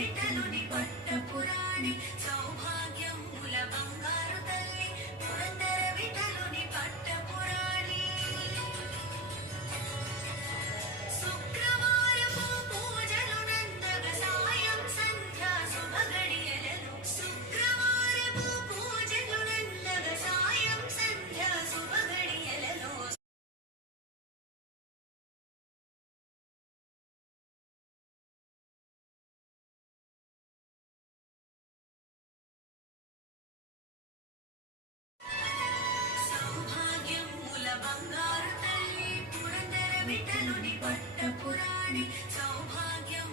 విఠలుని పట్టపురాణి సౌభాగ్యముల బంగారు తల్లి పురందర విఠలుని పట్టపురాణి శుక్రవారపు పూజలు నందగ సాయం సంధ్యా శుభగడియలలో శుక్రవారపు పూజలు నందగ సాయం సంధ్యా శుభగడియలలో సౌభాగ్యముల బంగారు తల్లి పురందర విఠలుని పట్టపురాణి సౌభాగ్యం